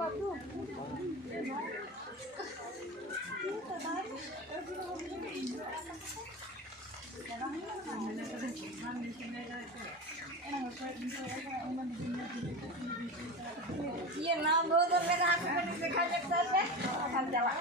ये नाम बोल दो मेरा हाथ में दिखा सकता है हम चला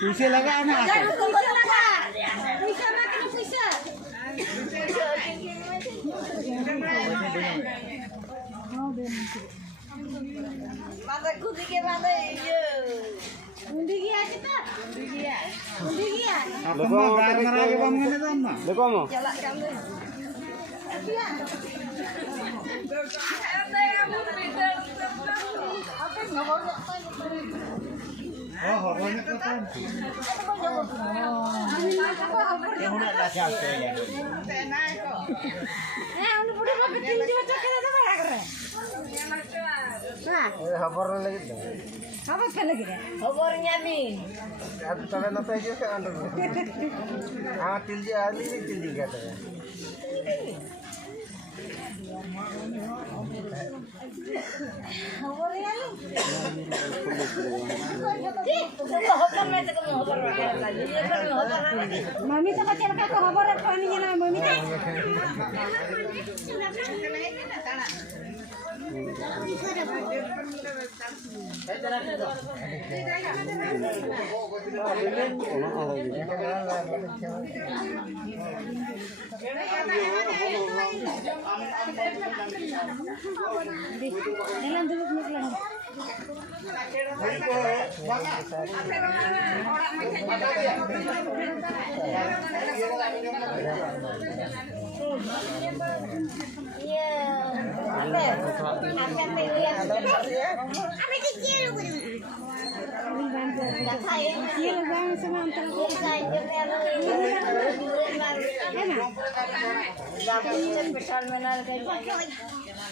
पीछे लगा ना Mata kuti ke mata iyo. Undi gya kita. Undi gya. apa mau marah ke bangun itu mah Dekho mo. Jalak kamu. oh hormonnya kapan yang udah kasih aku ya Undi pura mau bikin juga cakap ada apa keren? Nah, Habor lagi. apa kan lagi deh? Obornya bin. Aku coba napa aja ke anda. Ah, tilji ali ini tilji kata ya. Obornya lu. Hokan macam kamu hobor lagi. Mami sama cakap kau hobor apa ini nama mami? Jalan dulu pulang. Iya. Akan lihat. Apa kecil? Kecil bang semantar.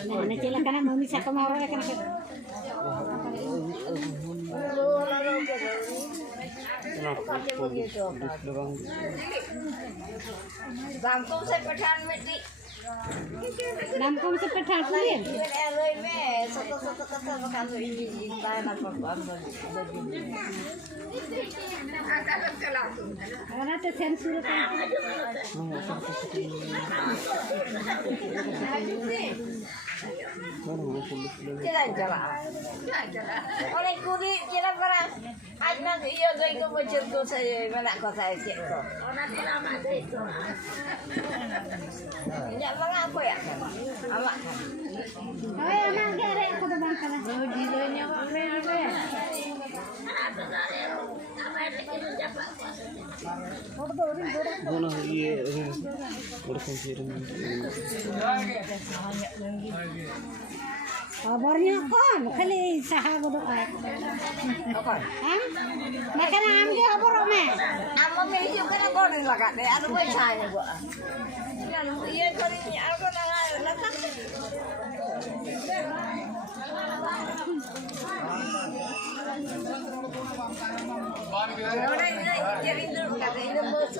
Nah, cila karena mau bisa kemarin kan. Lampung से पठान मिट्टी Lampung से Pathan pooling alloy में सतो कथा बकान ini ताना परबान karena itu sensor kan oleh kuri kira barang aja iya tuh itu bocor tuh saya mana kau saya cek tuh tidak mengapa ya awak oh ya mang gerek aku tuh bang kalah di dunia apa ya Gono ये बड़ा consider kabarnya kon kali saha bodo ay kon makanya amge aboro me amma me hiyo kana kon laga de anu boy chanya gua iya kali ni aku nang latak Orang ini jadi dulu kata ini bos.